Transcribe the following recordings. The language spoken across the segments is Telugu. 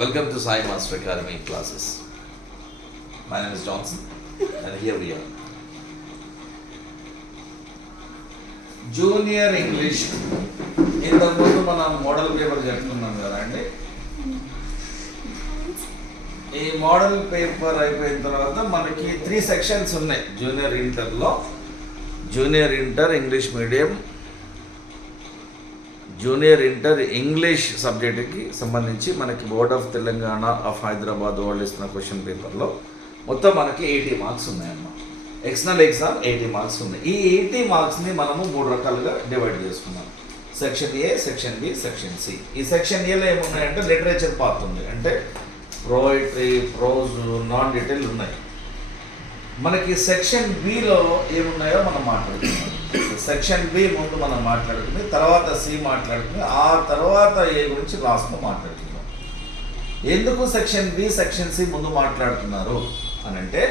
Welcome to Sai Master Academy classes. My name is Johnson and here we are. Junior English ఇంతకుముందు మనం మోడల్ పేపర్ చెప్పుకున్నాం కదా అండి. ఈ మోడల్ పేపర్ అయిపోయిన తర్వాత మనకి 3 సెక్షన్స్ ఉన్నాయి జూనియర్ ఇంటర్లో. Junior inter English medium, junior inter English సబ్జెక్ట్కి సంబంధించి మనకి board of Telangana of Hyderabad వాళ్ళు ఇస్తున్న క్వశ్చన్ పేపర్లో మొత్తం మనకి 80 మార్క్స్ ఉన్నాయన్నమాట. ఎక్స్టర్నల్ ఎగ్జామ్ 80 మార్క్స్ ఉన్నాయి. ఈ 80 మార్క్స్ని మనము 3 రకాలుగా డివైడ్ చేసుకున్నాం. Section A, section B, section C. ఈ సెక్షన్ ఏలో ఏమున్నాయంటే లిటరేచర్ పార్ట్ ఉంది, అంటే పోయిటరీ, ప్రోజ్, నాన్ డీటెయిల్ ఉన్నాయి. మనకి సెక్షన్ బిలో ఏమున్నాయో మనం మాట్లాడుకున్నాం. సెక్షన్ బి ముందు మనం మాట్లాడుకుని, తర్వాత సి మాట్లాడుకుని, ఆ తర్వాత ఏ గురించి లాస్ట్లో మాట్లాడుకున్నాం. ఎందుకు సెక్షన్ బి, సెక్షన్ సి ముందు మాట్లాడుతున్నారు అని అంటే,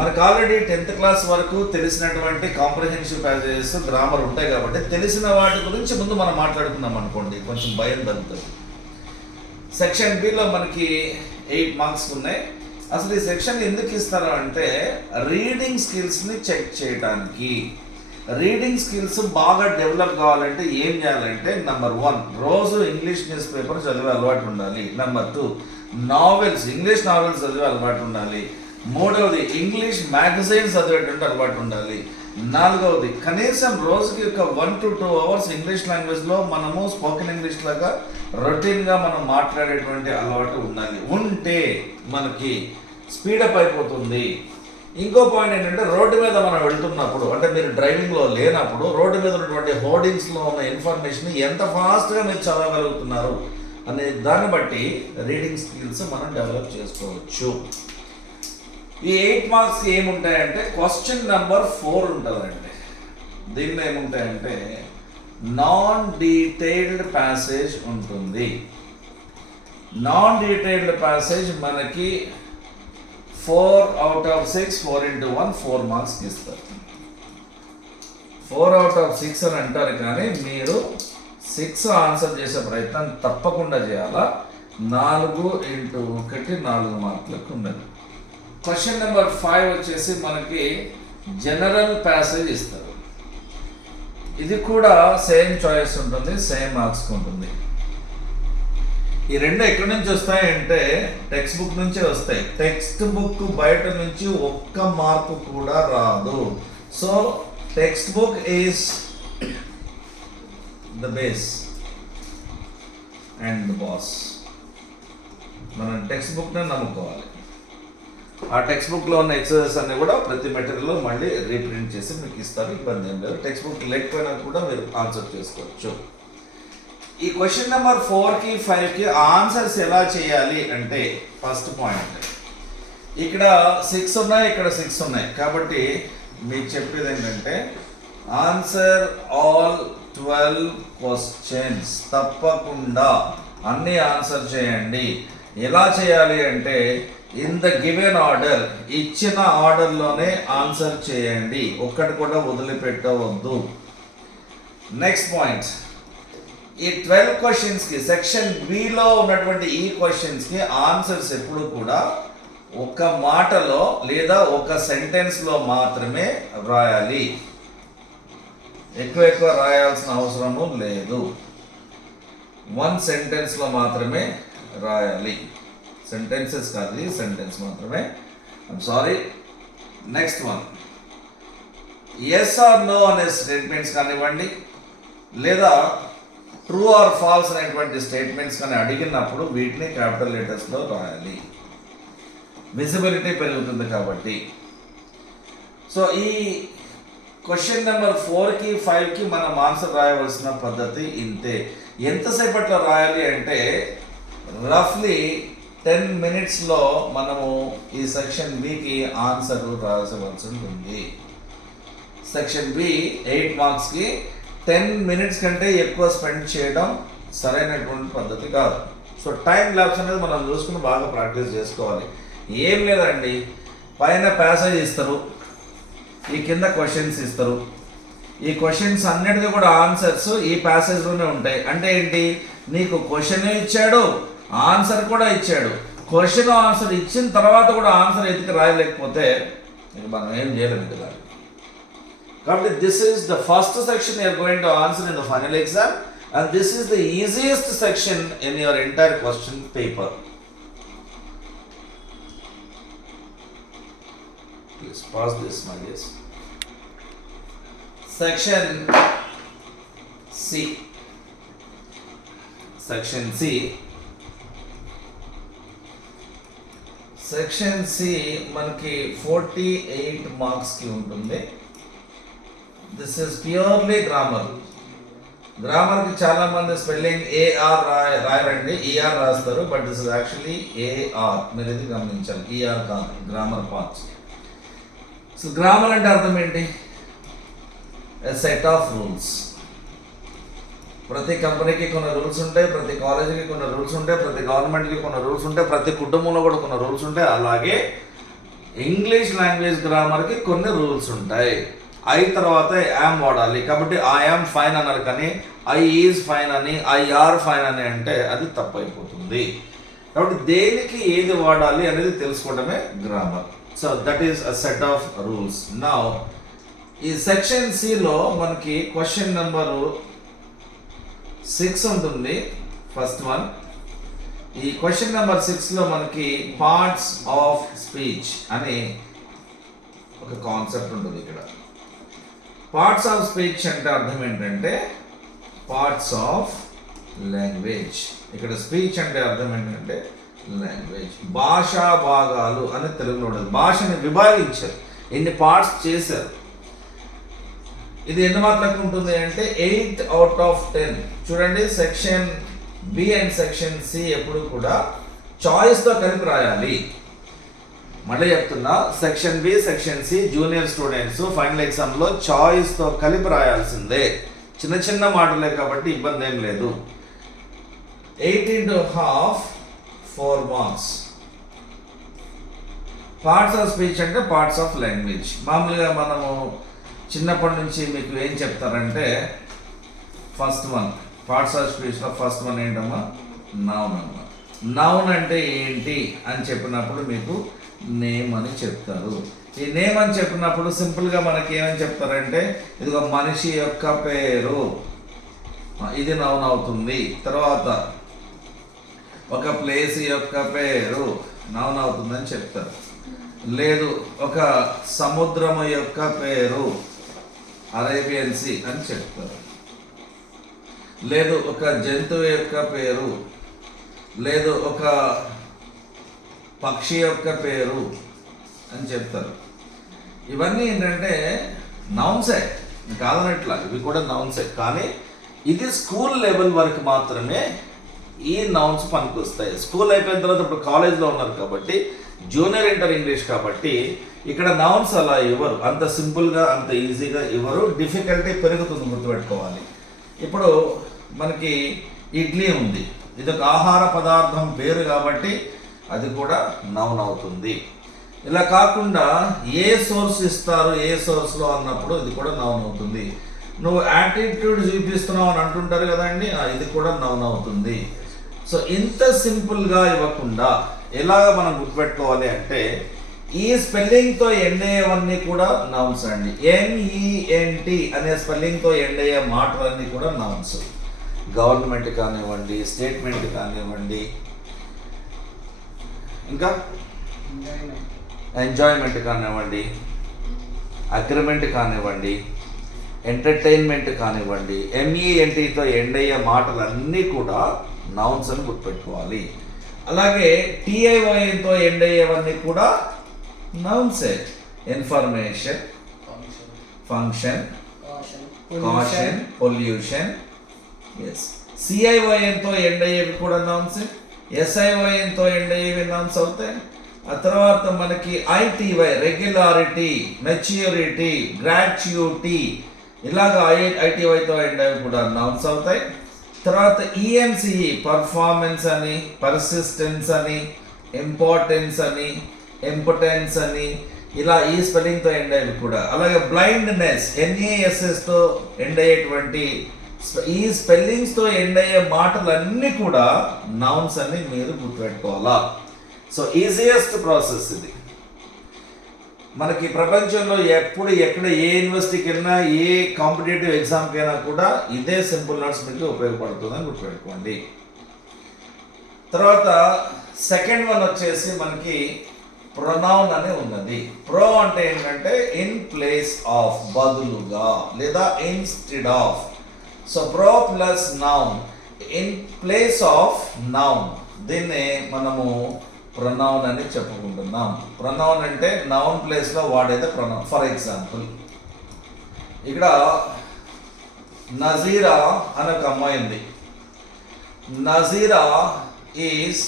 మనకు ఆల్రెడీ 10th క్లాస్ వరకు తెలిసినటువంటి కాంప్రహెన్సివ్ ప్యాసేజెస్, గ్రామర్ ఉంటాయి కాబట్టి తెలిసిన వాటి గురించి ముందు మనం మాట్లాడుకున్నాం అనుకోండి, కొంచెం భయం తగ్గుతుంది. సెక్షన్ బిలో మనకి 8 మార్క్స్ ఉన్నాయి. అసలు ఈ సెక్షన్ ఎందుకు ఇస్తారు అంటే రీడింగ్ స్కిల్స్ని చెక్ చేయడానికి. రీడింగ్ స్కిల్స్ బాగా డెవలప్ కావాలంటే ఏం చేయాలంటే, నెంబర్ 1 రోజు ఇంగ్లీష్ న్యూస్ పేపర్ చదివే అలవాటు ఉండాలి. నెంబర్ 2 నావెల్స్, ఇంగ్లీష్ నావెల్స్ చదివే అలవాటు ఉండాలి. 3వది ఇంగ్లీష్ మ్యాగజైన్స్ చదివేటువంటి అలవాటు ఉండాలి. 4వది కనీసం రోజుకి ఒక 1 to 2 అవర్స్ ఇంగ్లీష్ లాంగ్వేజ్లో మనము స్పోకెన్ ఇంగ్లీష్ లాగా రొటీన్గా మనం మాట్లాడేటువంటి అలవాటు ఉండాలి. ఉంటే మనకి స్పీడప్ అయిపోతుంది. ఇంకో పాయింట్ ఏంటంటే, రోడ్డు మీద మనం వెళ్తున్నప్పుడు, అంటే మీరు డ్రైవింగ్లో లేనప్పుడు రోడ్డు మీద ఉన్నటువంటి హోర్డింగ్స్లో ఉన్న ఇన్ఫర్మేషన్ ఎంత ఫాస్ట్గా మీరు చదవగలుగుతున్నారు అనే దాన్ని బట్టి రీడింగ్ స్కిల్స్ మనం డెవలప్ చేసుకోవచ్చు. ఈ 8 మార్క్స్ ఏముంటాయంటే, క్వశ్చన్ నెంబర్ 4 ఉంటుందండి. దీనిలో ఏముంటాయంటే నాన్ డీటెయిల్డ్ ప్యాసేజ్ ఉంటుంది. నాన్ డీటెయిల్డ్ ప్యాసేజ్ మనకి 4 out of 6, 4 into 1, 4 మార్క్స్ ఇస్తారు. 4 out of 6 అని అంటారు, కానీ మీరు 6 ఆన్సర్ చేసే ప్రయత్నం తప్పకుండా చేయాలా. 4 into 1 4 మార్కులకు ఉన్నది. క్వశ్చన్ నెంబర్ 5 వచ్చేసి మనకి జనరల్ ప్యాసేజ్ ఇస్తారు. ఇది కూడా సేమ్ చాయిస్ ఉంటుంది, సేమ్ మార్క్స్ ఉంటుంది. ఈ రెండు ఎక్కడి నుంచి వస్తాయంటే టెక్స్ట్ బుక్ నుంచే వస్తాయి. టెక్స్ట్ బుక్ బయట నుంచి ఒక్క మార్కు కూడా రాదు. So text book is the base and the boss. మనం టెక్స్ట్ బుక్ని నమ్ముకోవాలి. ఆ టెక్స్ట్ బుక్లో ఉన్న ఎక్సర్సైజెస్ అన్ని కూడా ప్రతి మెటీరియల్లో మళ్ళీ రీప్రింట్ చేసి మీకు ఇస్తారు, ఇబ్బంది ఏం లేదు. టెక్స్ట్ బుక్ లేకపోయినా కూడా మీరు ఆన్సర్ చేసుకోవచ్చు. ఈ క్వశ్చన్ నెంబర్ 4కి 5కి ఆన్సర్స్ ఎలా చేయాలి అంటే, ఫస్ట్ పాయింట్ ఇక్కడ 6 ఉన్నాయి, ఇక్కడ 6 ఉన్నాయి. కాబట్టి మీకు చెప్పేది ఏంటంటే, ఆన్సర్ ఆల్ 12 క్వశ్చన్స్. తప్పకుండా అన్ని ఆన్సర్ చేయండి. ఎలా చేయాలి అంటే, ఇన్ ద గివెన్ ఆర్డర్, ఇచ్చిన ఆర్డర్లోనే ఆన్సర్ చేయండి, ఒక్కటి కూడా వదిలిపెట్టవద్దు. నెక్స్ట్ పాయింట్, ఈ 12 క్వశ్చన్స్కి సెక్షన్ బిలో ఉన్నటువంటి ఈ క్వశ్చన్స్కి ఆన్సర్స్ ఎప్పుడు కూడా ఒక మాటలో లేదా ఒక సెంటెన్స్లో మాత్రమే రాయాలి. ఎక్కువ రాయాల్సిన అవసరము లేదు. 1 సెంటెన్స్లో మాత్రమే రాయాలి. సెంటెన్సెస్ కాదు, సెంటెన్స్ మాత్రమే. I'm sorry. Next one, yes or no అనే స్టేట్మెంట్స్ కానివ్వండి, లేదా ట్రూ ఆర్ ఫాల్స్ అనేటువంటి స్టేట్మెంట్స్ కానీ అడిగినప్పుడు వీటిని క్యాపిటల్ లెటర్స్లో రాయాలి. విజిబిలిటీ పెరుగుతుంది కాబట్టి. సో ఈ క్వశ్చన్ నెంబర్ 4కి 5కి మనం ఆన్సర్ రాయవలసిన పద్ధతి ఇంతే. ఎంతసేపట్లో రాయాలి అంటే, రఫ్లీ 10 minutesలో మనము ఈ సెక్షన్ బికి ఆన్సర్ రాసవలసి ఉంటుంది. సెక్షన్ బి 8 మార్క్స్కి 10 minutes కంటే ఎక్కువ స్పెండ్ చేయడం సరైనటువంటి పద్ధతి కాదు. సో టైం ల్యాబ్స్ అనేది మనం చూసుకుని బాగా ప్రాక్టీస్ చేసుకోవాలి. ఏం లేదండి, పైన ప్యాసేజ్ ఇస్తారు, ఈ కింద క్వశ్చన్స్ ఇస్తారు. ఈ క్వశ్చన్స్ అన్నిటికీ కూడా ఆన్సర్స్ ఈ ప్యాసేజ్లోనే ఉంటాయి. అంటే ఏంటి, నీకు క్వశ్చన్ ఇచ్చాడు, ఆన్సర్ కూడా ఇచ్చాడు. క్వశ్చన్ ఆన్సర్ ఇచ్చిన తర్వాత కూడా ఆన్సర్ ఎతికి రాయలేకపోతే ఇక మనం ఏం చేయలేము కదా. కాబట్టి this is the first section you're going to answer in the final exam and this is the easiest section in your entire question paper. Please pause this, my dears. Section C. Section C. Section C మనకి 48 మార్క్స్ కి ఉంటుంది. This is purely grammar. Grammar కి చాలా మంది స్పెల్లింగ్ ఏఆర్ రాయరండి, ఈఆర్ రాస్తారు. But this is actually AR. మీరు ఇది గమనించాలి, ఈఆర్ కాదు, గ్రామర్ పార్ట్స్. సో గ్రామర్ అంటే అర్థం ఏంటి? ఎ సెట్ ఆఫ్ రూల్స్. ప్రతి కంపెనీకి కొన్ని రూల్స్ ఉంటాయి, ప్రతి కాలేజీకి కొన్ని రూల్స్ ఉంటాయి, ప్రతి గవర్నమెంట్కి కొన్ని రూల్స్ ఉంటాయి, ప్రతి కుటుంబంలో కూడా కొన్ని రూల్స్ ఉంటాయి. అలాగే ఇంగ్లీష్ లాంగ్వేజ్ గ్రామర్కి కొన్ని రూల్స్ ఉంటాయి. ఐ తర్వాత యామ్ వాడాలి. కాబట్టి ఐ యామ్ ఫైన్ అన్నారు, కానీ ఐ ఈజ్ ఫైన్ అని, ఐ ఆర్ ఫైన్ అని అంటే అది తప్పు అయిపోతుంది. కాబట్టి దేనికి ఏది వాడాలి అనేది తెలుసుకోవడమే grammar. So that is a set of rules. Now ఈ సెక్షన్ సిలో మనకి క్వశ్చన్ నెంబరు 6 ఉంటుంది, ఫస్ట్ వన్. ఈ క్వశ్చన్ నెంబర్ 6లో మనకి పార్ట్స్ ఆఫ్ స్పీచ్ అని ఒక కాన్సెప్ట్ ఉంటుంది. ఇక్కడ పార్ట్స్ ఆఫ్ స్పీచ్ అంటే అర్థం ఏంటంటే పార్ట్స్ ఆఫ్ లాంగ్వేజ్. ఇక్కడ స్పీచ్ అంటే అర్థం ఏంటంటే లాంగ్వేజ్. భాషా భాగాలు అని తెలుగులో ఉండదు. భాషని విభాగించారు, ఎన్ని పార్ట్స్ చేశారు. ఇది ఎన్ని మార్కులకు ఉంటుంది అంటే 8 out of 10. చూడండి, section B and section C ఎప్పుడు కూడా చాయిస్తో కలిపి రాయాలి. మళ్ళీ చెప్తున్నా, section B section C junior students final ఎగ్జామ్లో చాయిస్తో కలిపి రాయాల్సిందే. చిన్న చిన్న మాటలే కాబట్టి ఇబ్బంది ఏం లేదు. 8 into half 4 marks. Parts of speech అంటే పార్ట్స్ ఆఫ్ లాంగ్వేజ్. మామూలుగా మనము చిన్నప్పటి నుంచి మీకు ఏం చెప్తారంటే ఫస్ట్ వన్ పార్ట్స్ ఆఫ్ స్పీచ్లో ఫస్ట్ వన్ ఏంటమ్మా? నౌన్ అమ్మా. నౌన్ అంటే ఏంటి అని చెప్పినప్పుడు మీకు నేమ్ అని చెప్తారు. ఈ నేమ్ అని చెప్పినప్పుడు సింపుల్గా మనకి ఏమని చెప్తారంటే ఇదిగో మనిషి యొక్క పేరు, ఇది నౌన్ అవుతుంది. తర్వాత ఒక ప్లేస్ యొక్క పేరు నౌన్ అవుతుందని చెప్తారు. లేదు, ఒక సముద్రము యొక్క పేరు అరేబియన్ సీ అని చెప్తారు. లేదు, ఒక జంతువు యొక్క పేరు, లేదు ఒక పక్షి యొక్క పేరు అని చెప్తారు. ఇవన్నీ ఏంటంటే నౌన్సే, కాదనట్లా, ఇవి కూడా నౌన్సే. కానీ ఇది స్కూల్ లెవెల్ వరకు మాత్రమే ఈ నౌన్స్ పనికొస్తాయి. స్కూల్ అయిపోయిన తర్వాత ఇప్పుడు కాలేజ్లో ఉన్నారు కాబట్టి జూనియర్ ఇంటర్ ఇంగ్లీష్ కాబట్టి ఇక్కడ నౌన్స్ అలా ఇవ్వరు, అంత సింపుల్గా అంత ఈజీగా ఇవ్వరు. డిఫికల్టీ పెరుగుతుంది, గుర్తుపెట్టుకోవాలి. ఇప్పుడు మనకి ఇడ్లీ ఉంది, ఇది ఒక ఆహార పదార్థం పేరు కాబట్టి అది కూడా నౌన్ అవుతుంది. ఇలా కాకుండా ఏ సోర్స్ ఇస్తారు, ఏ సోర్స్లో అన్నప్పుడు ఇది కూడా నౌన్ అవుతుంది. నువ్వు యాటిట్యూడ్ చూపిస్తున్నావు అని అంటుంటారు కదండి, ఇది కూడా నౌన్ అవుతుంది. సో ఇంత సింపుల్గా ఇవ్వకుండా ఎలాగ మనం గుర్తుపెట్టుకోవాలి అంటే ఈ స్పెల్లింగ్తో ఎండ్ అయ్యేవన్నీ కూడా నౌన్స్ అండి. NENT అనే స్పెల్లింగ్తో ఎండ్ అయ్యే మాటలన్నీ కూడా నౌన్స్. గవర్నమెంట్ కానివ్వండి, స్టేట్మెంట్ కానివ్వండి, ఇంకా ఎంజాయ్మెంట్ కానివ్వండి, అగ్రిమెంట్ కానివ్వండి, ఎంటర్టైన్మెంట్ కానివ్వండి, MENTతో ఎండ్ అయ్యే మాటలన్నీ కూడా నౌన్స్ అని గుర్తుపెట్టుకోవాలి. అలాగే TIYNతో ఎండ్ అయ్యేవన్నీ కూడా నౌన్సే. Information, function, caution, pollution. Yes. CIYNతో ఎండ్ అయ్యేవి కూడా నౌన్సే. SIYNతో ఎండ్ అయ్యేవి నౌన్స్ అవుతాయి. ఆ తర్వాత మనకి ITY రెగ్యులారిటీ, మెచ్యూరిటీ, గ్రాట్యుటీ, ఇలాగ ITYతో ఎండ్ అయ్యేవి కూడా నౌన్స్ అవుతాయి. తర్వాత ENCE పర్ఫార్మెన్స్ అని, పర్సిస్టెన్స్ అని, ఇంపార్టెన్స్ అని, ఇంపార్టెన్స్ అని, ఇలా ఈ స్పెల్లింగ్తో ఎండ్ అయ్యేవి కూడా. అలాగే బ్లైండ్నెస్, NASSతో ఎండ్ అయ్యేటువంటి ఈ స్పెల్లింగ్స్తో ఎండ్ అయ్యే మాటలన్నీ కూడా నౌన్స్ అన్ని మీరు గుర్తుపెట్టుకోవాలా. సో ఈజియెస్ట్ ప్రాసెస్ ఇది. మనకి ప్రపంచంలో ఎప్పుడు ఎక్కడ ఏ యూనివర్సిటీకి వెళ్ళినా ఏ కాంపిటేటివ్ ఎగ్జామ్కి అయినా కూడా ఇదే సింపుల్ నోట్స్ మీకు ఉపయోగపడుతుందని గుర్తుపెట్టుకోండి. తర్వాత సెకండ్ వన్ వచ్చేసి మనకి ప్రొనౌన్ అని ఉన్నది. ప్రో అంటే ఏంటంటే ఇన్ ప్లేస్ ఆఫ్, బదులుగా లేదా instead of. So pro plus noun in place of noun, దీన్నే మనము ప్రొనౌన్ అని చెప్పుకుంటున్నాం. ప్రొనౌన్ అంటే నౌన్ ప్లేస్లో వాడేది ప్రొనౌన్. ఫర్ ఎగ్జాంపుల్ ఇక్కడ నజీరా అనే ఒక అమ్మాయి ఉంది. Nazeera is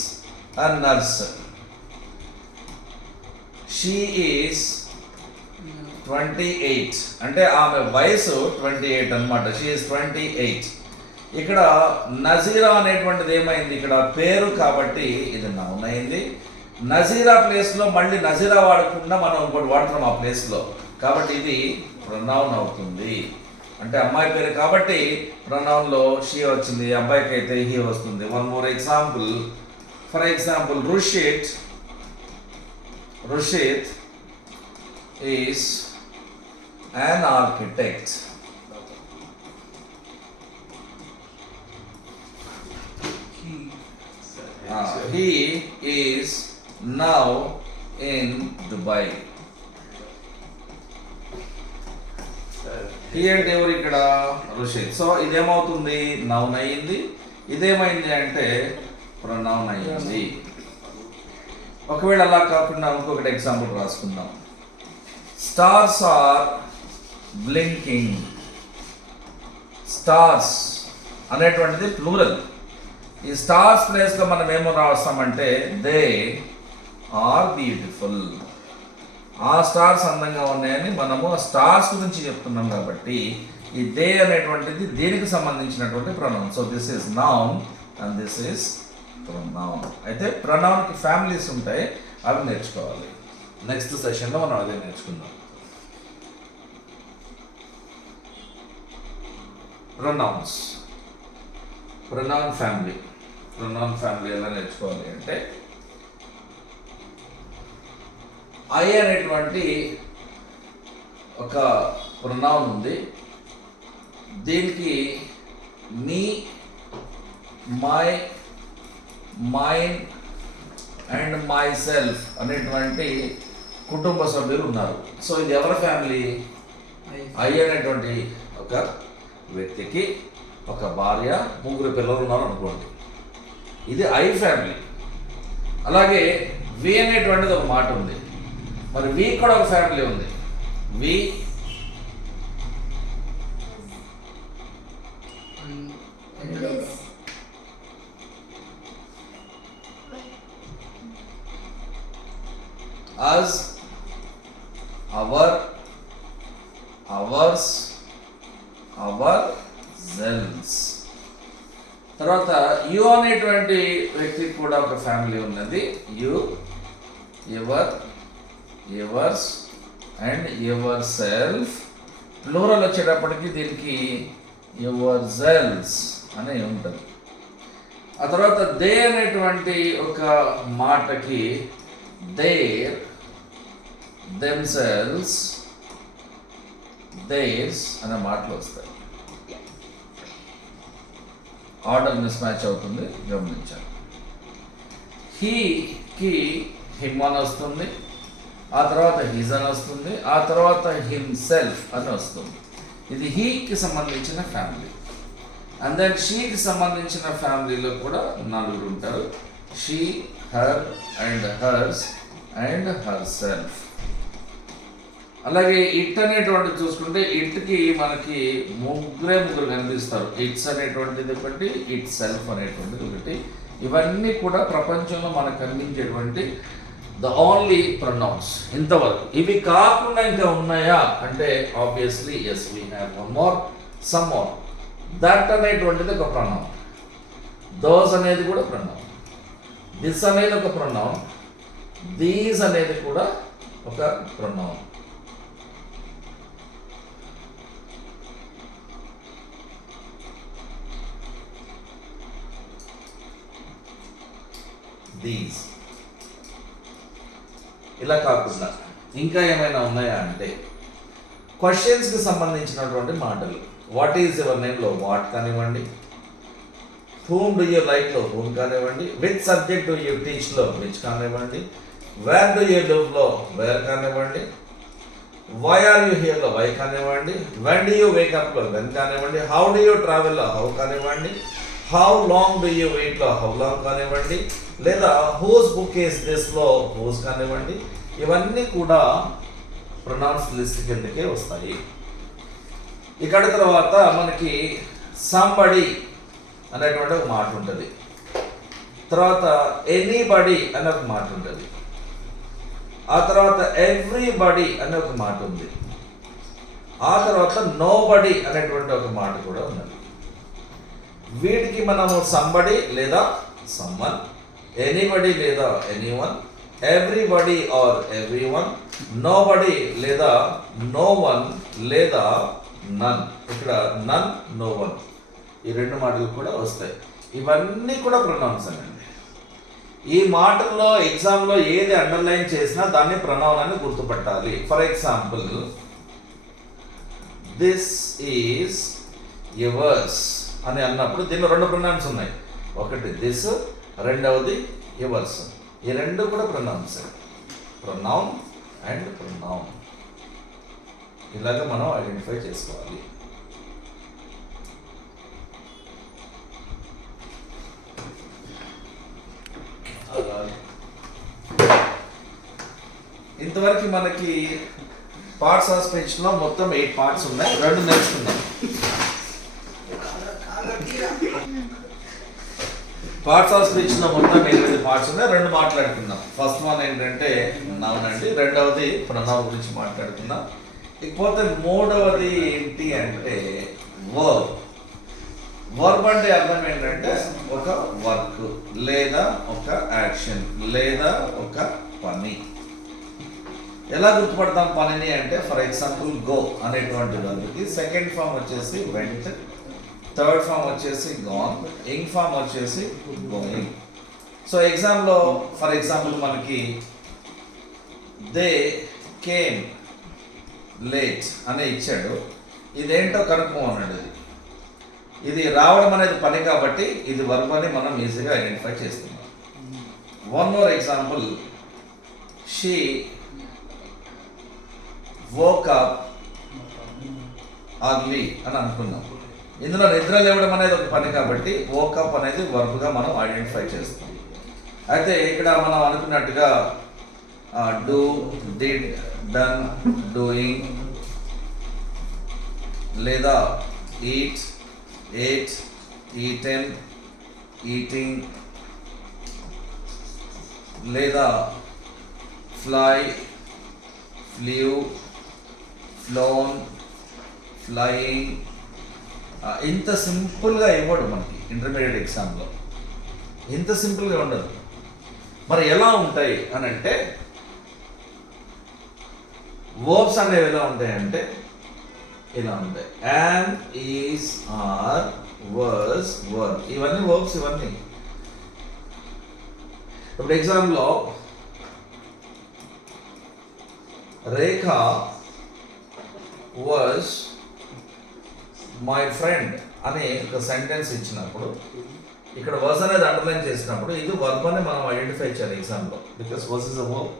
a nurse. She is 28, అంటే ఆమె వయసు 28 అనమాట. She is 28. ఇక్కడ నజీరా అనేటువంటిది ఏమైంది, ఇక్కడ పేరు కాబట్టి ఇది నౌన్ అయింది. నజీరా ప్లేస్లో మళ్ళీ నజీరా వాడకుండా మనం ఇంకోటి వాడుతున్నాం ఆ ప్లేస్లో, కాబట్టి ఇది ప్రొనౌన్ అవుతుంది. అంటే అమ్మాయి పేరు కాబట్టి ప్రొనౌన్లో షీ వచ్చింది, అబ్బాయికి అయితే హీ వస్తుంది. One more example. For example Rushit is an architect. He is now in Dubai. He అంటే ఎవరు ఇక్కడ, రుషిత్. సో ఇదేమవుతుంది, నౌన్ అయ్యింది. ఇదేమైంది అంటే ప్రొనౌన్ అయ్యింది. ఒకవేళ అలా కాకుండా ఇంకొకటి ఎగ్జాంపుల్ రాసుకుందాం. Stars are blinking. స్టార్స్ అనేటువంటిది ప్లూరల్. ఈ స్టార్స్ ప్లేస్లో మనం ఏమో రాస్తామంటే దే ఆర్ బ్యూటిఫుల్. ఆ స్టార్స్ అందంగా ఉన్నాయని మనము స్టార్స్ గురించి చెప్తున్నాం కాబట్టి ఈ దే అనేటువంటిది దీనికి సంబంధించినటువంటి pronoun. So this is noun and this is pronoun. అయితే ప్రొనౌన్కి ఫ్యామిలీస్ ఉంటాయి, అవి నేర్చుకోవాలి. నెక్స్ట్ సెషన్లో మనం అదే నేర్చుకుందాం. Pronouns, pronoun family. Pronoun family ఎలా నేర్చుకోవాలి అంటే ఐ అనేటువంటి ఒక ప్రొనౌన్ ఉంది. దీనికి me, my, mine and myself అనేటువంటి కుటుంబ సభ్యులు ఉన్నారు. సో ఇది ఎవరి ఫ్యామిలీ, ఐ అనేటువంటి ఒక వ్యక్తికి ఒక భార్య, ముగ్గురు పిల్లలు ఉన్నారు అనుకోండి, ఇది ఐ ఫ్యామిలీ. అలాగే వి అనేటువంటిది ఒక మాట ఉంది, మరి వి కూడా ఒక ఫ్యామిలీ ఉంది. We, us, our, ours, ourselves. తర్వాత యు అనేటువంటి వ్యక్తికి కూడా ఒక ఫ్యామిలీ ఉన్నది. You, your, yours and your self. Plural వచ్చేటప్పటికి దీనికి యువర్ సెల్స్ అనే ఉంటుంది. ఆ తర్వాత దే అనేటువంటి ఒక మాటకి దేర్, themselves, theirs అనే మాటలు వస్తాయి. ఆర్డర్ మిస్ మ్యాచ్ అవుతుంది, గమనించాలి. హీకి హిమ్ అని వస్తుంది, ఆ తర్వాత హిజ్ అని వస్తుంది, ఆ తర్వాత హిమ్సెల్ఫ్ అని వస్తుంది. ఇది హీకి సంబంధించిన ఫ్యామిలీ. అండ్ దెన్ షీకి సంబంధించిన ఫ్యామిలీలో కూడా నలుగురు ఉంటారు. She, her and hurts and her self. అలాగే ఇట్ అనేటువంటి చూసుకుంటే ఇట్కి మనకి ముగ్గురు కనిపిస్తారు. ఇట్స్ అనేటువంటిది ఒకటి, ఇట్ సెల్ఫ్ అనేటువంటిది ఒకటి. ఇవన్నీ కూడా ప్రపంచంలో మనకు కనిపించేటువంటి ద ఓన్లీ ప్రొనౌన్స్ ఇంతవరకు. ఇవి కాకుండా ఇంకా ఉన్నాయా అంటే obviously yes, we have one more, some more. That అనేటువంటిది ఒక ప్రొనౌన్. దోస్ అనేది కూడా ప్రొనౌన్. దిస్ అనేది ఒక ప్రొనౌన్. దీస్ అనేది కూడా ఒక ప్రొనౌన్. దీస్. ఇలా కాకుండా ఇంకా ఏమైనా ఉన్నాయా అంటే క్వశ్చన్స్కి సంబంధించినటువంటి మాటలు. వాట్ ఈజ్ యువర్ నేమ్లో వాట్ కానివ్వండి, హూమ్ డు యూ లైక్లో హూమ్ కానివ్వండి, విచ్ సబ్జెక్ట్ డు యూ టీచ్లో విచ్ కానివ్వండి, వేర్ డు యూ లివ్లో వేర్ కానివ్వండి, వై ఆర్ యూ హియర్లో వై కానివ్వండి, వెన్ డు యూ వేకప్లో వెన్ కానివ్వండి, హౌ డు యూ ట్రావెల్లో హౌ కానివ్వండి, హౌ లాంగ్ డు యూ వెయిట్లో హౌ లాంగ్ కానివ్వండి, లేదా హూస్ బుక్ ఈస్ దిస్లో హూస్ కానివ్వండి. ఇవన్నీ కూడా ప్రొనౌన్స్ లిస్ట్ కిందకే వస్తాయి. ఇక్కడ తర్వాత మనకి సంబడి అనేటువంటి ఒక మాట ఉంటుంది, తర్వాత ఎనీబడి అనే ఒక మాట ఉంటుంది, ఆ తర్వాత ఎవ్రీబడి అనే ఒక మాట ఉంది, ఆ తర్వాత నోబడి అనేటువంటి ఒక మాట కూడా ఉన్నది. వీటికి మనము సంబడి లేదా సమ్మన్, ఎనీబడి లేదా anyone, everybody or everyone, nobody లేదా నో వన్ లేదా నన్. ఇక్కడ నన్, నో వన్ ఈ రెండు మాటలు కూడా వస్తాయి. ఇవన్నీ కూడా ప్రొనౌన్స్ అండి. ఈ మాటల్లో ఎగ్జామ్లో ఏది అండర్లైన్ చేసినా దాన్ని ప్రొనౌన్ అని గుర్తుపట్టాలి. For example, this is yours అని అన్నప్పుడు దీనిలో రెండు ప్రొనౌన్స్ ఉన్నాయి. ఒకటి దిస్, రెండవది యువర్స్. ఈ రెండు కూడా ప్రొనౌన్స్, ప్రొనౌన్ అండ్ ప్రొనౌన్. ఇలాగ మనం ఐడెంటిఫై చేసుకోవాలి. ఇంతవరకు మనకి పార్ట్స్ ఆఫ్ స్పీచ్లో మొత్తం 8 పార్ట్స్ ఉన్నాయి. రెండు నేర్చుకున్నాం. పార్ట్స్ ఆఫ్ స్పీచ్లో మొత్తం 8 పార్ట్స్ ఉన్నాయి. రెండు మాట్లాడుకున్నాం. ఫస్ట్ వన్ ఏంటంటే నౌన్ అండి, రెండవది ప్రొనౌన్ గురించి మాట్లాడుకున్నాం. ఇకపోతే మూడవది ఏంటి అంటే వర్బ్. వర్బ్ అంటే అర్థం ఏంటంటే ఒక వర్క్ లేదా ఒక యాక్షన్ లేదా ఒక పని. ఎలా గుర్తుపడతాం పనిని అంటే, ఫర్ ఎగ్జాంపుల్ గో అనేటువంటి వర్బ్కి సెకండ్ ఫామ్ వచ్చేసి వెంట్, థర్డ్ ఫామ్ వచ్చేసి గాన్, ఇంగ్ ఫామ్ వచ్చేసి గోయింగ్. సో ఎగ్జామ్లో ఫర్ ఎగ్జాంపుల్ మనకి దే కేమ్ లేట్ అని ఇచ్చాడు. ఇదేంటో కనుక్కోమన్నాడు. ఇది రావడం అనేది పని కాబట్టి ఇది వర్బ్ అని మనం ఈజీగా ఐడెంటిఫై చేస్తున్నాం. One more example, she woke up early అని అనుకున్నాం. ఇందులో నిద్ర లేవడం అనేది ఒక పని కాబట్టి వోకప్ అనేది వర్బ్గా మనం ఐడెంటిఫై చేస్తాం. అయితే ఇక్కడ మనం అనుకున్నట్టుగా డూ, డిడ్, డన్, డూయింగ్ లేదా ఈట్, ఏట్, ఈటెన్, ఈటింగ్ లేదా ఫ్లై, ఫ్లూ, ఫ్లోన్, ఫ్లయింగ్. ఇంత సింపుల్గా ఇవ్వడు మనకి ఇంటర్మీడియట్ ఎగ్జామ్లో. ఇంత సింపుల్గా ఉండదు. మరి ఎలా ఉంటాయి అని అంటే, వర్బ్స్ అనేవి ఎలా ఉంటాయంటే ఇలా ఉంటాయి. Am, is, are, was, verb. ఇవన్నీ వర్బ్స్. ఇవన్నీ ఇప్పుడు ఎగ్జామ్లో రేఖ వాజ్ మై ఫ్రెండ్ అని ఒక సెంటెన్స్ ఇచ్చినప్పుడు ఇక్కడ వర్స్ అనేది అండర్లైన్ చేసినప్పుడు ఇది వర్బ్ అని మనం ఐడెంటిఫై చేయాలి ఎగ్జామ్లో, because was is a verb.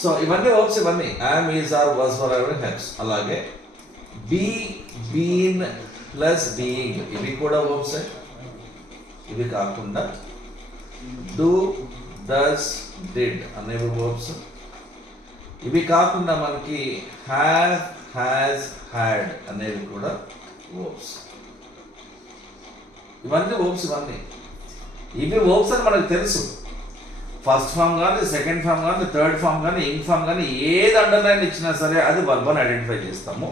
So ఇవన్నీ వర్బ్స్. ఇవన్నీ am, is, are, was, were, every helps. అలాగే బీ, బీన్ ప్లస్ బీయింగ్ ఇవి కూడా వర్బ్సే. ఇవి కాకుండా డూ, డస్, డిడ్ అనేవి వర్బ్స్. ఇవి కాకుండా మనకి హ్యావ్, హ్యాస్, హ్యాడ్ అనేవి కూడా వర్బ్స్. ఇవన్నీ వర్బ్స్. ఇవి వర్బ్స్ అని మనకు తెలుసు. ఫస్ట్ ఫామ్ కానీ, సెకండ్ ఫామ్ కానీ, థర్డ్ ఫామ్ కానీ, ఇంగ్ ఫామ్ కానీ ఏది అండర్లైన్ ఇచ్చినా సరే అది వర్బ్ అని ఐడెంటిఫై చేస్తాము.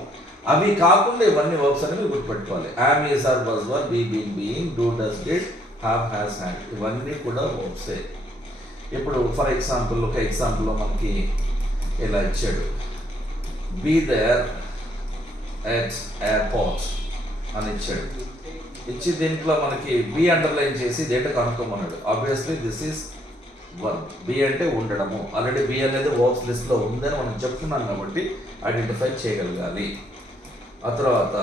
అవి కాకుండా ఇవన్నీ వర్బ్స్ అనేవి గుర్తుపెట్టుకోవాలి. Am, is, are, was, were, be, been, being, do, does, did, have, has, had ఇవన్నీ కూడా వర్బ్సే. ఇప్పుడు ఫర్ ఎగ్జాంపుల్ ఒక ఎగ్జాంపుల్లో మనకి ఇలా ఇచ్చాడు, బీ దేర్ ఎట్ ఎయిర్పోర్ట్ అని ఇచ్చాడు. ఇచ్చి దీంట్లో మనకి బి అండర్లైన్ చేసి ఇదేంటో కనుక్కోమన్నాడు. Obviously this is verb. Be అంటే ఉండడము. ఆల్రెడీ బి అనేది వర్బ్స్ లిస్ట్లో ఉందని మనం చెప్తున్నాం కాబట్టి ఐడెంటిఫై చేయగలగాలి. ఆ తర్వాత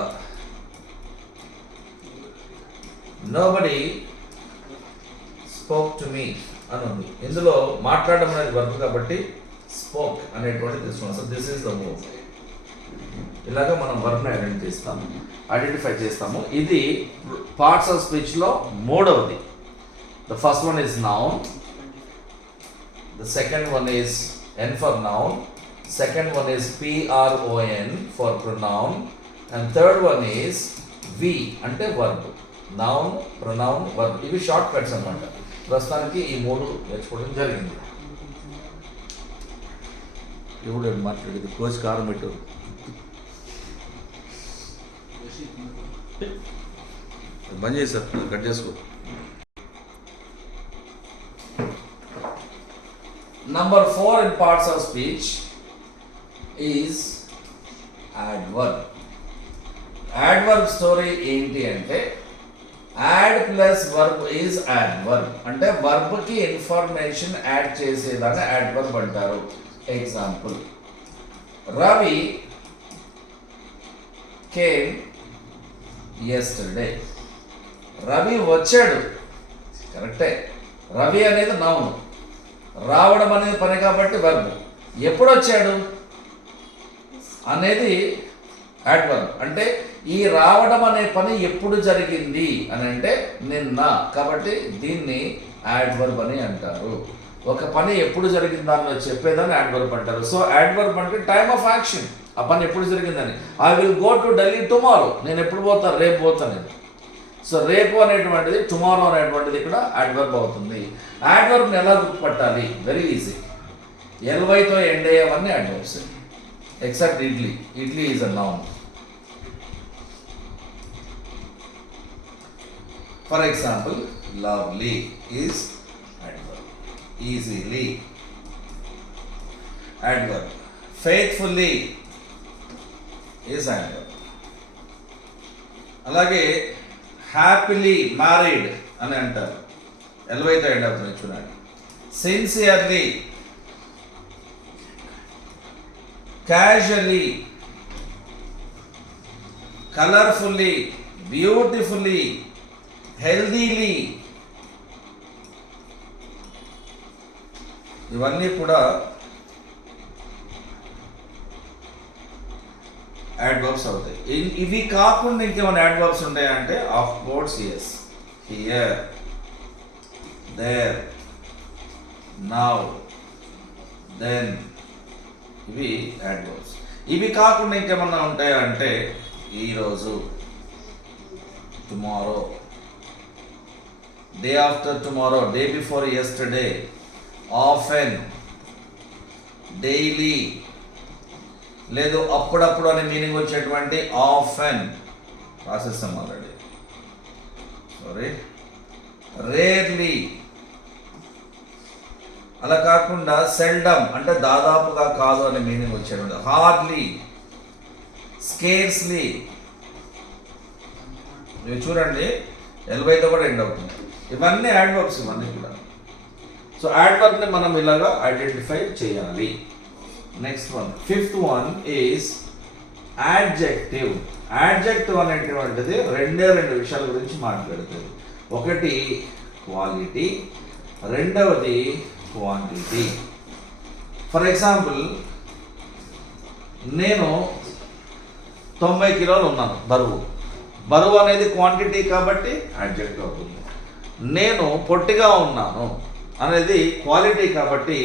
నోబడీ స్పోక్ టు మీ అని ఉంది. ఇందులో మాట్లాడడం అనేది వర్బ్ కాబట్టి స్పోక్ అనేటువంటి తీసుకున్నాం. So this is the move. ఇలాగ మనం వర్బ్ని ఐడెంటిఫై చేస్తాము. ఇది పార్ట్స్ ఆఫ్ స్పీచ్లో మూడవది. The first one is noun, the second one is N for noun, second one is PRON for pronoun, and third one is V అంటే వర్బ్. నౌన్, ప్రొనౌన్, వర్బ్ ఇవి షార్ట్ కట్స్ అన్నమాట. ప్రస్తుతానికి ఈ మూడు నేర్చుకోవడం జరిగింది. ఎవడు మాట్లాడేది కోచ్ కారం పెట్టు. బంద్ చేశారు, కట్ చేసుకో. Number 4 in parts of speech is adverb. Adverb story ఏంటి అంటే add plus verb is adverb. అంటే వర్బ్కి ఇన్ఫర్మేషన్ యాడ్ చేసేదాన్ని adverb అంటారు. Example, Ravi came yesterday. Ravi వచ్చాడు, కరెక్టే. రవి అనేది నౌన్, రావడం అనేది పని కాబట్టి వర్బ్. ఎప్పుడు వచ్చాడు అనేది యాడ్వర్బ్. అంటే ఈ రావడం అనే పని ఎప్పుడు జరిగింది అని అంటే నిన్న, కాబట్టి దీన్ని యాడ్వర్బ్ అని అంటారు. ఒక పని ఎప్పుడు జరిగింది దానిలో చెప్పేదాన్ని యాడ్వర్బ్ అంటారు. సో యాడ్వర్బ్ అంటే టైమ్ ఆఫ్ యాక్షన్, ఆ పని ఎప్పుడు జరిగిందని. I will go to Delhi tomorrow, నేను ఎప్పుడు పోతాను, రేపు పోతాను. సో రేపు అనేటువంటిది, టుమారో అనేటువంటిది ఇక్కడ యాడ్వర్బ్ అవుతుంది. యాడ్వర్బ్ని ఎలా గుర్తుపట్టాలి? Very easy. ఎల్వైతో ఎండ్ అయ్యేవన్నీ adverbs except idli. Idli is a noun. For example, lovely is adverb. Easily adverb. Faithfully is adverb. అలాగే హ్యాపీలీ మ్యారీడ్ అని అంటారు, ఎల్వైతో ఎండ్ అవుతుంది చూడండి. Sincerely, casually, colourfully, beautifully, healthily, ఇవన్నీ కూడా యాడ్వర్బ్స్ అవుతాయి. ఇవి కాకుండా ఇంకేమైనా యాడ్వర్బ్స్ ఉంటాయంటే of course yes. Here, there, now, then, ఇవి యాడ్వర్బ్స్. ఇవి కాకుండా ఇంకేమన్నా ఉంటాయా అంటే ఈరోజు, tomorrow, day after tomorrow, day before yesterday, often, daily, లేదు అప్పుడప్పుడు అనే మీనింగ్ వచ్చేటువంటి ఆఫెన్ రాసేస్తాం ఆల్రెడీ, సారీ, రేర్లీ. అలా కాకుండా సెల్డమ్ అంటే దాదాపుగా కాదు అనే మీనింగ్ వచ్చేటువంటి హార్డ్లీ, స్కేర్స్లీ. ఇవి చూడండి ఎల్వైతో కూడా ఎండ్ అవుతుంది. ఇవన్నీ యాడ్వర్బ్స్, ఇవన్నీ కూడా. సో యాడ్వర్బ్ని మనం ఇలాగా ఐడెంటిఫై చేయాలి. Next one, fifth one is adjective. Adjective అనేటువంటిది రెండు విషయాల గురించి మాట్లాడుతుంది. ఒకటి క్వాలిటీ, రెండవది క్వాంటిటీ. ఫర్ ఎగ్జాంపుల్, నేను 90 కిలోలు ఉన్నాను బరువు. బరువు అనేది క్వాంటిటీ కాబట్టి యాడ్జెక్టివ్ అవుతుంది. నేను పొట్టిగా ఉన్నాను అనేది క్వాలిటీ కాబట్టి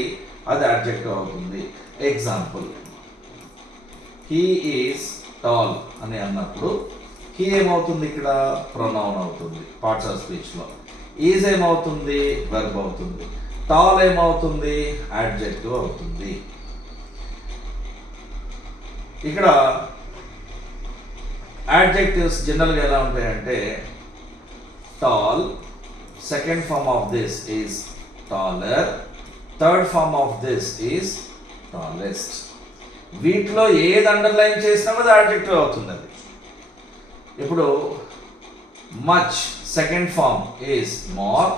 అది యాడ్జెక్టివ్ అవుతుంది. ఎగ్జాంపుల్, హీ ఈజ్ టాల్ అని అన్నప్పుడు హీ ఏమవుతుంది? ఇక్కడ ప్రొనౌన్ అవుతుంది పార్ట్స్ ఆఫ్ స్పీచ్లో. ఈజ్ ఏమవుతుంది? వెర్బ్ అవుతుంది. టాల్ ఏమవుతుంది? యాడ్జెక్టివ్ అవుతుంది. ఇక్కడ యాడ్జెక్టివ్స్ జనరల్గా ఎలా ఉంటాయంటే tall, second form of this is taller, third form of this is tallest. వీటిలో ఏది అండర్లైన్ చేసినా అది యాడ్జెక్టివ్ అవుతుంది. అది ఇప్పుడు much second form is more,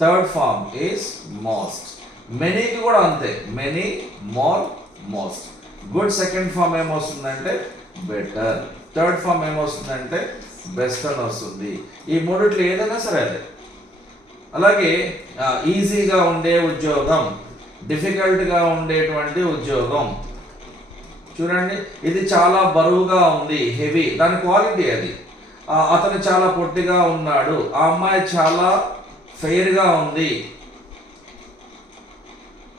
third form is most. మెనీకి కూడా అంతే, many, more, most. Good second form ఏమొస్తుందంటే బెటర్, థర్డ్ ఫామ్ ఏమొస్తుందంటే బెస్ట్ అని వస్తుంది. ఈ మూడిట్లో ఏదైనా సరే అదే. అలాగే ఈజీగా ఉండే ఉద్యోగం, డిఫికల్ట్గా ఉండేటువంటి ఉద్యోగం. చూడండి, ఇది చాలా బరువుగా ఉంది, హెవీ, దాని క్వాలిటీ అది. అతను చాలా పొట్టిగా ఉన్నాడు, ఆ అమ్మాయి చాలా ఫెయిర్గా ఉంది,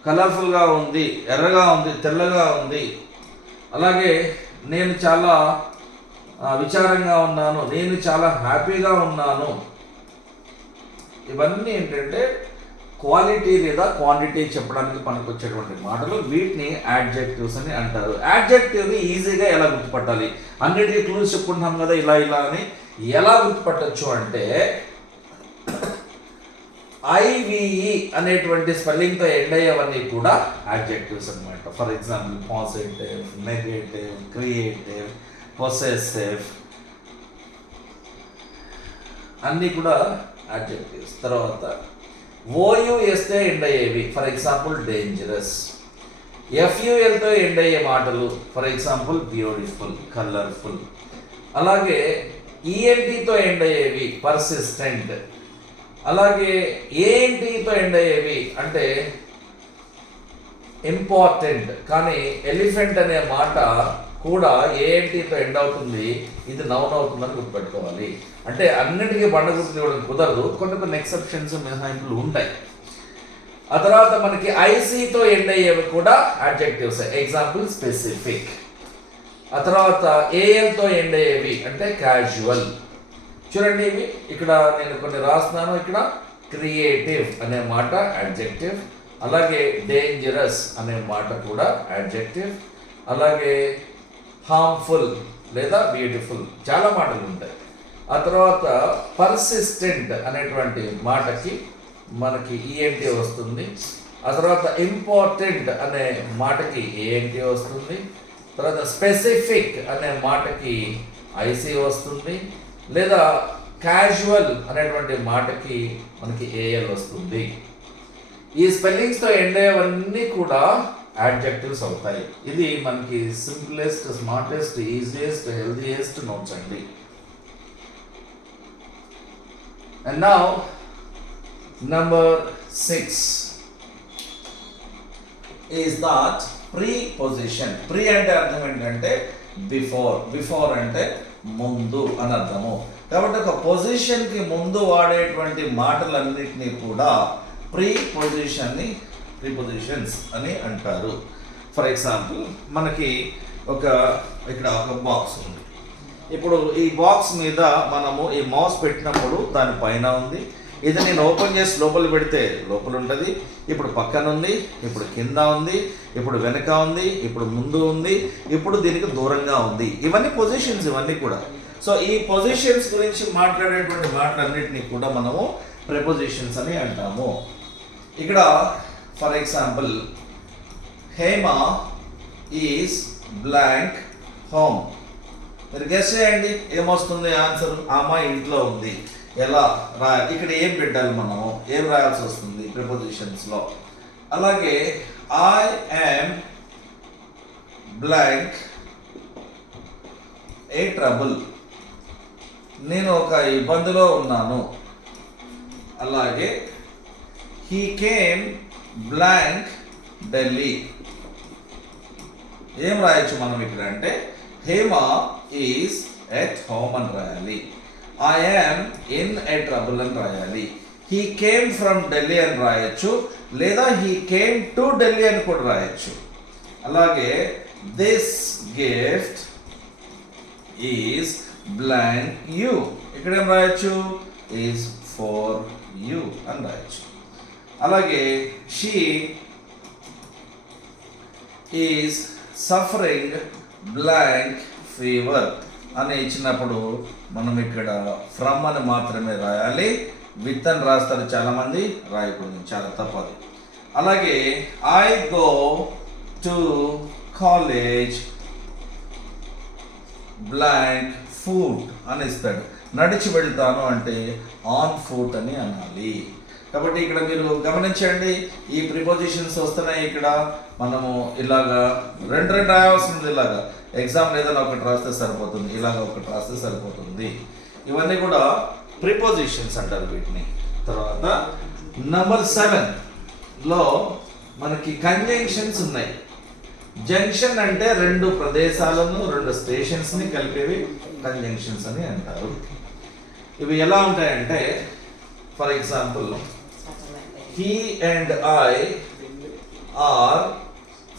కలర్ఫుల్గా ఉంది, ఎర్రగా ఉంది, తెల్లగా ఉంది. అలాగే నేను చాలా విచారంగా ఉన్నాను, నేను చాలా హ్యాపీగా ఉన్నాను. ఇవన్నీ ఏంటంటే క్వాలిటీ లేదా క్వాంటిటీ చెప్పడానికి పనికొచ్చేటువంటి మాటలు. వీటిని యాడ్జెక్టివ్స్ అని అంటారు. యాడ్జెక్టివ్ని ఈజీగా ఎలా గుర్తుపట్టాలి? అన్నిటికీ క్లూస్ చెప్పుకుంటాం కదా ఇలా ఇలా అని. ఎలా గుర్తుపట్టచ్చు అంటే ఐవిఈ అనేటువంటి స్పెల్లింగ్తో ఎండ్ అయ్యేవన్నీ కూడా యాడ్జెక్టివ్స్ అనమాట. For example positive, negative, creative, possessive, అన్నీ కూడా యాడ్జెక్టివ్స్. తర్వాత ఓయుఎస్తో ఎండ్ అయ్యేవి, ఫర్ ఎగ్జాంపుల్ డేంజరస్. ఎఫ్యుఎల్తో ఎండ్ అయ్యే మాటలు, ఫర్ ఎగ్జాంపుల్ బ్యూటిఫుల్, కలర్ఫుల్. అలాగే ఈఎన్టీతో ఎండ్ అయ్యేవి పర్సిస్టెంట్. అలాగే ఏఎన్టీతో ఎండ్ అయ్యేవి అంటే ఇంపార్టెంట్. కానీ ఎలిఫెంట్ అనే మాట కూడా ఏఎన్టీతో ఎండ్ అవుతుంది, ఇది నౌన్ అవుతుందని గుర్తుపెట్టుకోవాలి. అంటే అన్నిటికీ బండ గుర్తులు ఇవ్వడం కుదరదు, కొన్ని ఎక్సెప్షన్స్, మినహాయింపులు ఉంటాయి. ఆ తర్వాత మనకి ఐసీతో ఎండ్ అయ్యేవి కూడా అడ్జెక్టివ్స్, ఎగ్జాంపుల్ స్పెసిఫిక్. ఆ తర్వాత ఏఎల్తో ఎండ్ అయ్యేవి అంటే క్యాజువల్. చూడండి, ఇవి ఇక్కడ నేను కొన్ని రాస్తున్నాను. ఇక్కడ క్రియేటివ్ అనే మాట అడ్జెక్టివ్, అలాగే డేంజరస్ అనే మాట కూడా అడ్జెక్టివ్, అలాగే హార్మ్ఫుల్ లేదా బ్యూటిఫుల్, చాలా మాటలు ఉంటాయి. ఆ తర్వాత పర్సిస్టెంట్ అనేటువంటి మాటకి మనకి ఈఎన్టీ వస్తుంది. ఆ తర్వాత ఇంపార్టెంట్ అనే మాటకి ఏఎన్టీ వస్తుంది. తర్వాత స్పెసిఫిక్ అనే మాటకి ఐసీ వస్తుంది, లేదా క్యాజువల్ అనేటువంటి మాటకి మనకి ఏఎల్ వస్తుంది. ఈ స్పెల్లింగ్స్తో ఎండ్ అయ్యేవన్నీ కూడా యాడ్జెక్టివ్స్ అవుతాయి. ఇది మనకి simplest, smartest, easiest, healthiest notes అండి. And now number 6 is that preposition. Pre అంటే అర్థం ఏంటంటే బిఫోర్, బిఫోర్ అంటే ముందు అని అర్థము. కాబట్టి ఒక పొజిషన్కి ముందు వాడేటువంటి మాటలన్నిటినీ కూడా ప్రీపోజిషన్స్ అని అంటారు. ఫర్ ఎగ్జాంపుల్ మనకి ఇక్కడ ఒక బాక్స్ ఉంది. ఇప్పుడు ఈ బాక్స్ మీద మనము ఈ మౌస్ పెట్టినప్పుడు దానిపైన ఉంది. ఇది నేను ఓపెన్ చేసి లోపల పెడితే లోపల ఉంటుంది. ఇప్పుడు పక్కన ఉంది, ఇప్పుడు కింద ఉంది, ఇప్పుడు వెనక ఉంది, ఇప్పుడు ముందు ఉంది, ఇప్పుడు దీనికి దూరంగా ఉంది. ఇవన్నీ పొజిషన్స్, ఇవన్నీ కూడా. సో ఈ పొజిషన్స్ గురించి మాట్లాడేటువంటి మాటలన్నింటినీ కూడా మనము ప్రిపోజిషన్స్ అని అంటాము. ఇక్కడ for example Hema is blank home. మీరు గెస్ చేయండి ఏమొస్తుంది ఆన్సర్. ఆమె ఇంట్లో ఉంది. ఎలా రాయాలి? ఇక్కడ ఏం పెట్టాలి, మనము ఏం రాయాల్సి వస్తుంది ప్రిపోజిషన్స్లో. అలాగే I am blank A trouble, నేను ఒక ఇబ్బందిలో ఉన్నాను. అలాగే హీ కేమ్ బ్లాంక్ ఢిల్లీ. ఏం రాయొచ్చు మనం ఇక్కడ అంటే హేమ ఈజ్ ఎట్ హోమ్ అని రాయాలి. I am in a trouble అని రాయాలి. He came from Delhi అని రాయొచ్చు, లేదా he came to Delhi అని కూడా రాయొచ్చు. అలాగే this gift is blank you. ఇక్కడ ఏం రాయొచ్చు? is for you అని రాయొచ్చు. అలాగే she is suffering blank fever అని ఇచ్చినప్పుడు మనం ఇక్కడ ఫ్రమ్ అని మాత్రమే రాయాలి. విత్ అని రాస్తారు చాలామంది, రాయకూడదు, చాలా తప్పది. అలాగే I go to college blank food అని ఇస్తాడు. నడిచి వెళ్తాను అంటే ఆన్ ఫుట్ అని అనాలి. కాబట్టి ఇక్కడ మీరు గమనించండి, ఈ ప్రిపోజిషన్స్ వస్తున్నాయి. ఇక్కడ మనము ఇలాగా రెండు రాయాల్సి ఉంది. ఇలాగా ఎగ్జామ్ ఏదైనా ఒకటి రాస్తే సరిపోతుంది, ఇలాగ ఒకటి రాస్తే సరిపోతుంది. ఇవన్నీ కూడా ప్రిపోజిషన్స్ అంటారు వీటిని. తర్వాత నెంబర్ 7లో మనకి కంజంక్షన్స్ ఉన్నాయి. జంక్షన్ అంటే రెండు ప్రదేశాలను, రెండు స్టేషన్స్ని కలిపేవి కంజంక్షన్స్ అని అంటారు. ఇవి ఎలా ఉంటాయంటే, for example, he and I are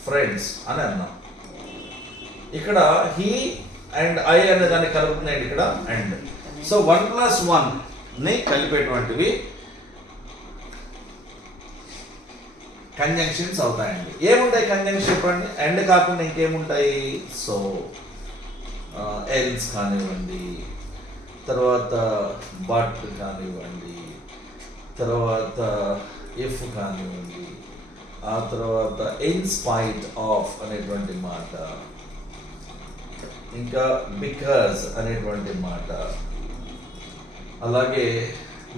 friends అని అన్నాం. ఇక్కడ హీ అండ్ ఐ అనే దాన్ని కలుపుతున్నాయి ఇక్కడ అండ్. సో 1+1ని కలిపేటువంటివి కంజంక్షన్స్ అవుతాయండి. ఏముంటాయి కంజంక్షన్ చెప్పండి? అండ్ కాకుండా ఇంకేముంటాయి? సో ఎల్స్ కానివ్వండి, తర్వాత బట్ కానివ్వండి, తర్వాత ఇఫ్ కానివ్వండి, ఆ తర్వాత ఇన్స్పైట్ ఆఫ్ అనేటువంటి మాట, ఇంకా బికాజ్ అనేటువంటి మాట. అలాగే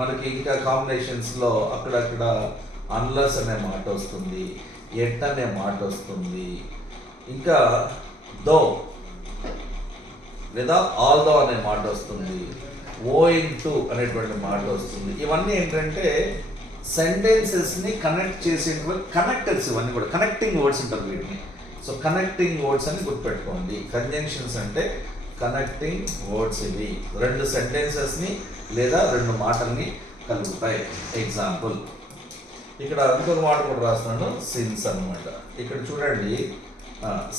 మనకి ఇంకా కాంబినేషన్స్లో అక్కడక్కడ అన్లెస్ అనే మాట వస్తుంది, ఎట్ అనే మాట వస్తుంది, ఇంకా దో లేదా ఆల్దో అనే మాట వస్తుంది, ఓయింగ్ టు అనేటువంటి మాట వస్తుంది. ఇవన్నీ ఏంటంటే సెంటెన్సెస్ని కనెక్ట్ చేసేటువంటి కనెక్టర్స్. ఇవన్నీ కూడా కనెక్టింగ్ వర్డ్స్ ఉంటారు వీటిని. సో కనెక్టింగ్ వర్డ్స్ అని గుర్తుపెట్టుకోండి. కంజంక్షన్స్ అంటే కనెక్టింగ్ వర్డ్స్. ఇవి రెండు సెంటెన్సెస్ని లేదా రెండు మాటల్ని కలుపుతాయి. ఎగ్జాంపుల్, ఇక్కడ ఇంకొక మాట కూడా రాస్తున్నాను, సిన్స్ అనమాట. ఇక్కడ చూడండి,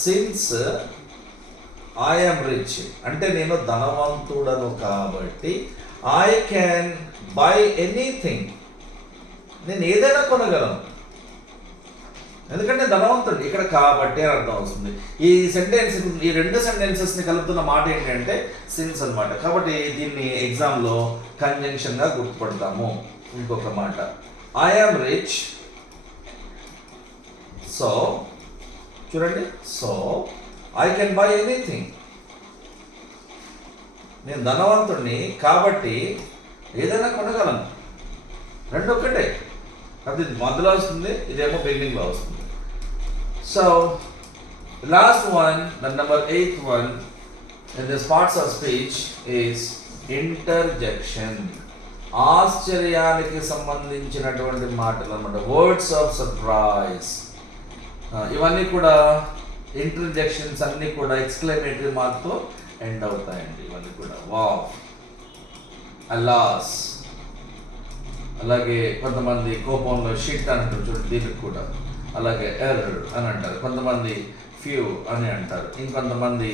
సిన్స్ ఐ యామ్ రిచ్ అంటే నేను ధనవంతుడను కాబట్టి ఐ క్యాన్ బై ఎనీథింగ్, నేను ఏదైనా కొనగలను ఎందుకంటే ధనవంతుడు. ఇక్కడ కాబట్టి అని అర్థం వస్తుంది. ఈ సెంటెన్స్, ఈ రెండు సెంటెన్సెస్ని కలుపుతున్న మాట ఏంటంటే సిన్స్ అనమాట. కాబట్టి దీన్ని ఎగ్జామ్లో కంజంక్షన్గా గుర్తుపడతాము. ఇంకొక మాట, ఐ యామ్ రిచ్, సో చూడండి, so I can buy anything, నేను ధనవంతుడిని కాబట్టి ఏదైనా కొనగలను. రెండు ఒక్కటే, అది మధ్యలో వస్తుంది, ఇదేమో బిగినింగ్లో వస్తుంది. So last one, the number 8th one in this parts of speech is interjection. ఆశ్చర్యానికి సంబంధించినటువంటి మాటలు అన్నమాట, వర్డ్స్ ఆఫ్ సర్ప్రైజ్. ఇవన్నీ కూడా ఇంటర్జెక్షన్స్ అన్నీ కూడా ఎక్స్క్లమేటరీ మార్క్తో ఎండ్ అవుతాయండి. ఇవన్నీ కూడా వావ్, అలాస్. అలాగే కొంతమంది కోపంలో షిట్ అంటారు చూడండి, దీనికి కూడా. అలాగే ఎర్ అని అంటారు కొంతమంది, ఫ్యూ అని అంటారు ఇంకొంతమంది,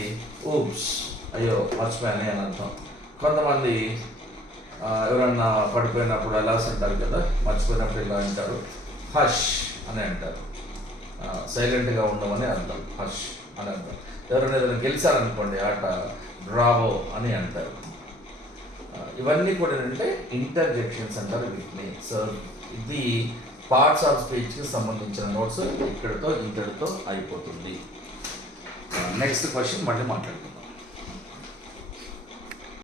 ఊప్స్ అయ్యో మర్చిపోయానే అని అర్థం. కొంతమంది ఎవరన్నా పడిపోయినప్పుడు అలాస్ అంటారు కదా, మర్చిపోయినప్పుడు ఇలా అంటారు. హష్ అని అంటారు, సైలెంట్గా ఉండమని అర్థం, హష్ అని అర్థం. ఎవరైనా ఏదైనా గెలిచారనుకోండి ఆట, బ్రావో అని అంటారు. ఇవన్నీ కూడా ఏంటంటే ఇంటర్జెక్షన్స్ అంటారు వీటిని. సో ఇది పార్ట్స్ ఆఫ్ స్పీచ్కి సంబంధించిన నోట్స్ ఇక్కడితో ఇంతటితో అయిపోతుంది. నెక్స్ట్ క్వశ్చన్ మళ్ళీ మాట్లాడుకుందాం.